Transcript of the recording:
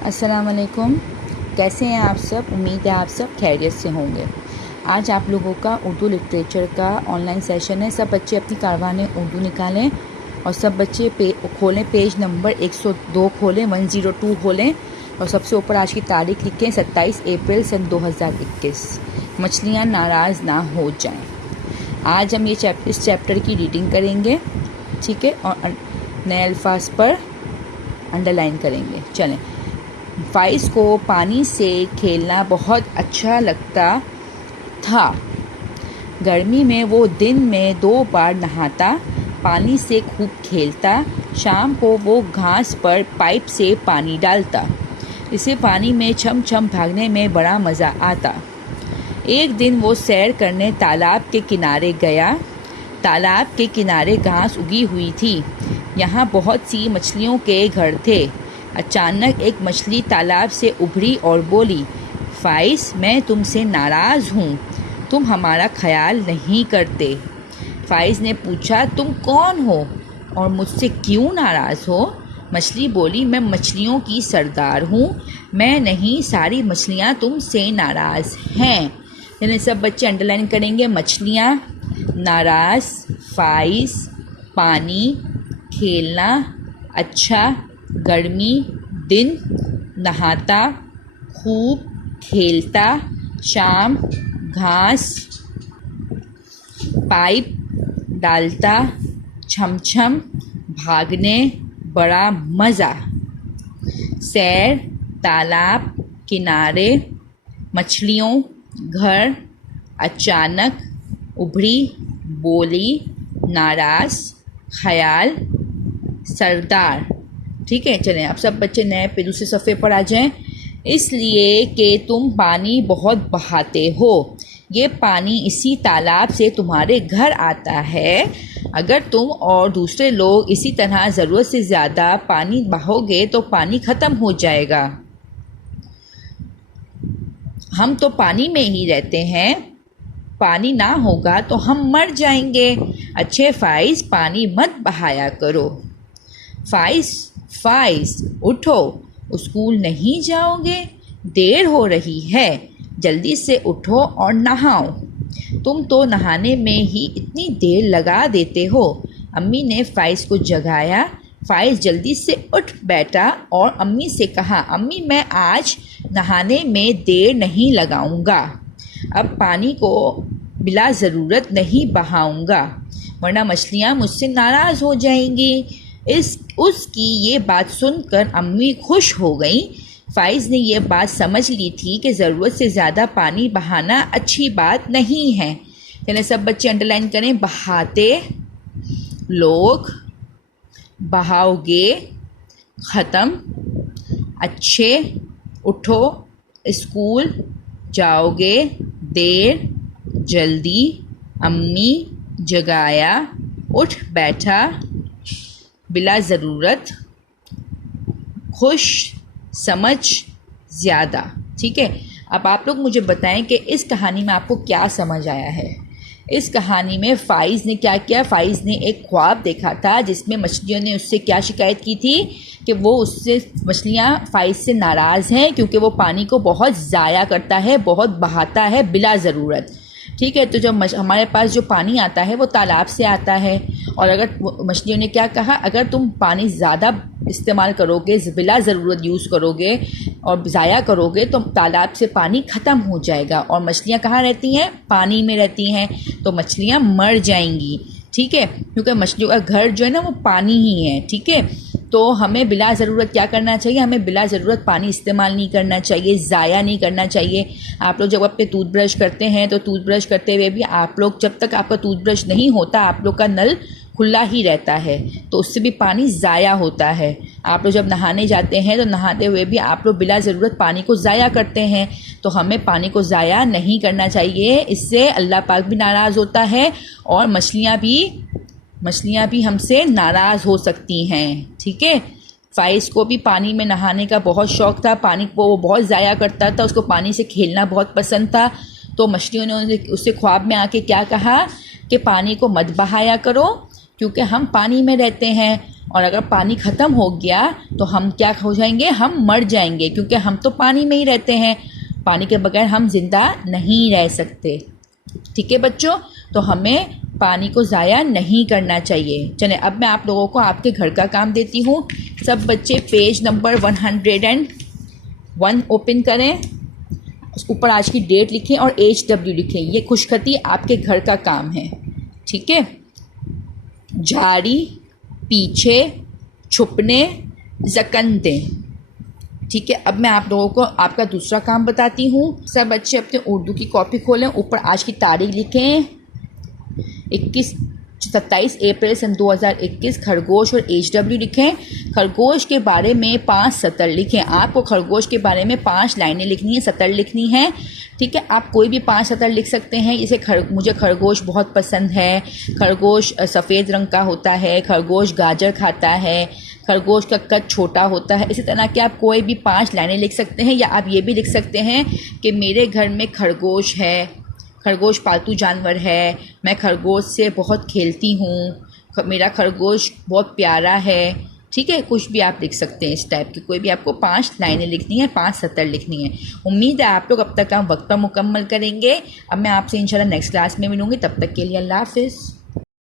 अस्सलाम वालेकुम। कैसे हैं आप सब? उम्मीद है आप सब खैरियत से होंगे। आज आप लोगों का उर्दू लिटरेचर का ऑनलाइन सेशन है। सब बच्चे अपनी कारवाने उर्दू निकालें और सब बच्चे खोलें पेज नंबर 102 खोलें, 102 खोलें और सबसे ऊपर आज की तारीख लिखें 27 अप्रैल सन 2021। मछलियाँ नाराज़ ना हो जाएं। आज हम इस चैप्टर की रीडिंग करेंगे, ठीक है, और नए अल्फाज पर अंडरलाइन करेंगे। चलें। फाइज़ को पानी से खेलना बहुत अच्छा लगता था। गर्मी में वो दिन में 2 बार नहाता, पानी से खूब खेलता। शाम को वो घास पर पाइप से पानी डालता। इसे पानी में छम छम भागने में बड़ा मज़ा आता। एक दिन वो सैर करने तालाब के किनारे गया। तालाब के किनारे घास उगी हुई थी। यहाँ बहुत सी मछलियों के घर थे। अचानक एक मछली तालाब से उभरी और बोली, फाइज़, मैं तुमसे नाराज़ हूँ, तुम हमारा ख्याल नहीं करते। फाइज़ ने पूछा, तुम कौन हो और मुझसे क्यों नाराज़ हो? मछली बोली, मैं मछलियों की सरदार हूँ, मैं नहीं, सारी मछलियाँ तुमसे नाराज़ हैं। यानी सब बच्चे अंडरलाइन करेंगे। मछलियाँ, नाराज़, फाइज़, पानी, खेलना, अच्छा, गर्मी, दिन, नहाता, खूब, खेलता, शाम, घास, पाइप डालता, छमछम, भागने, बड़ा मज़ा, सैर, तालाब, किनारे, मछलियों, घर, अचानक, उभरी, बोली, नाराज़, ख्याल, सरदार। ठीक है, चलें अब सब बच्चे नए पे दूसरे सफ़े पर आ जाएं। इसलिए कि तुम पानी बहुत बहाते हो। ये पानी इसी तालाब से तुम्हारे घर आता है। अगर तुम और दूसरे लोग इसी तरह ज़रूरत से ज़्यादा पानी बहाओगे तो पानी ख़त्म हो जाएगा। हम तो पानी में ही रहते हैं, पानी ना होगा तो हम मर जाएंगे। अच्छे फाइज़, पानी मत बहाया करो। फाइज़, उठो, स्कूल नहीं जाओगे? देर हो रही है, जल्दी से उठो और नहाओ। तुम तो नहाने में ही इतनी देर लगा देते हो। अम्मी ने फाइज़ को जगाया। फाइज़ जल्दी से उठ बैठा और अम्मी से कहा, अम्मी, मैं आज नहाने में देर नहीं लगाऊंगा। अब पानी को बिला ज़रूरत नहीं बहाऊंगा, वरना मछलियाँ मुझसे नाराज़ हो जाएंगी। उसकी ये बात सुनकर अम्मी खुश हो गई। फाइज़ ने यह बात समझ ली थी कि ज़रूरत से ज़्यादा पानी बहाना अच्छी बात नहीं है। यानी सब बच्चे अंडरलाइन करें। बहाते, लोग, बहाओगे, ख़त्म, अच्छे, उठो, स्कूल जाओगे, देर, जल्दी, अम्मी, जगाया, उठ बैठा, बिला ज़रूरत, खुश, समझ, ज़्यादा। ठीक है, अब आप लोग मुझे बताएं कि इस कहानी में आपको क्या समझ आया है। इस कहानी में फ़ाइज़ ने क्या किया? फ़ाइज़ ने एक ख्वाब देखा था जिसमें मछलियों ने उससे क्या शिकायत की थी कि वो उससे मछलियाँ फ़ाइज़ से नाराज़ हैं क्योंकि वो पानी को बहुत ज़ाया करता है, बहुत बहाता है बिला ज़रूरत। ठीक है, तो जब हमारे पास जो पानी आता है वो तालाब से आता है, और अगर मछलियों ने क्या कहा, अगर तुम पानी ज़्यादा इस्तेमाल करोगे, बिला ज़रूरत यूज़ करोगे और ज़ाया करोगे तो तालाब से पानी ख़त्म हो जाएगा और मछलियाँ कहाँ रहती हैं? पानी में रहती हैं, तो मछलियाँ मर जाएंगी। ठीक है, क्योंकि मछलियों का घर जो है ना वो पानी ही है। ठीक है, तो हमें बिला ज़रूरत क्या करना चाहिए? हमें बिला ज़रूरत पानी इस्तेमाल नहीं करना चाहिए, ज़ाया नहीं करना चाहिए। आप लोग जब अपने टूथब्रश करते हैं तो टूथब्रश करते हुए भी आप लोग, जब तक आपका टूथब्रश नहीं होता, आप लोग का नल खुला ही रहता है, तो उससे भी पानी ज़ाया होता है। आप लोग जब नहाने जाते हैं तो नहाते हुए भी आप लोग बिला ज़रूरत पानी को ज़ाया करते हैं, तो हमें पानी को ज़ाया नहीं करना चाहिए। इससे अल्लाह पाक भी नाराज़ होता है और मछलियाँ भी हमसे नाराज़ हो सकती हैं। ठीक है, फ़ाइज़ को भी पानी में नहाने का बहुत शौक़ था, पानी को वो बहुत ज़ाया करता था, उसको पानी से खेलना बहुत पसंद था। तो मछलियों ने उससे ख्वाब में आके क्या कहा कि पानी को मत बहाया करो क्योंकि हम पानी में रहते हैं। और अगर पानी ख़त्म हो गया तो हम क्या हो जाएंगे, हम मर जाएंगे, क्योंकि हम तो पानी में ही रहते हैं, पानी के बगैर हम ज़िंदा नहीं रह सकते। ठीक है बच्चों, तो हमें पानी को ज़ाया नहीं करना चाहिए। चलें अब मैं आप लोगों को आपके घर का काम देती हूँ। सब बच्चे पेज नंबर 101 ओपन करें, ऊपर आज की डेट लिखें और HW लिखें। ये खुशखती आपके घर का काम है। ठीक है, झाड़ी, पीछे, छुपने, जकन दें। ठीक है, अब मैं आप लोगों को आपका दूसरा काम बताती हूँ। सब बच्चे अपने उर्दू की कॉपी खोलें, ऊपर आज की तारीख लिखें 27 अप्रैल सन 2021। खरगोश और HW लिखें। खरगोश के बारे में 5 सतर लिखें। आपको खरगोश के बारे में 5 लाइनें लिखनी है, सतर लिखनी है। ठीक है, आप कोई भी 5 सतर लिख सकते हैं। जैसे मुझे खरगोश बहुत पसंद है, खरगोश सफ़ेद रंग का होता है, खरगोश गाजर खाता है, खरगोश का कद छोटा होता है। इसी तरह के आप कोई भी 5 लाइनें लिख सकते हैं। या आप ये भी लिख सकते हैं कि मेरे घर में खरगोश है, खरगोश पालतू जानवर है, मैं खरगोश से बहुत खेलती हूँ, मेरा खरगोश बहुत प्यारा है। ठीक है, कुछ भी आप लिख सकते हैं इस टाइप की। कोई भी आपको 5 लाइनें लिखनी है, 5 सतर लिखनी है। उम्मीद है आप लोग अब तक काम वक्त पर मुकम्मल करेंगे। अब मैं आपसे इंशाल्लाह नेक्स्ट क्लास में मिलूँगी। तब तक के लिए अल्लाह हाफ़िज़।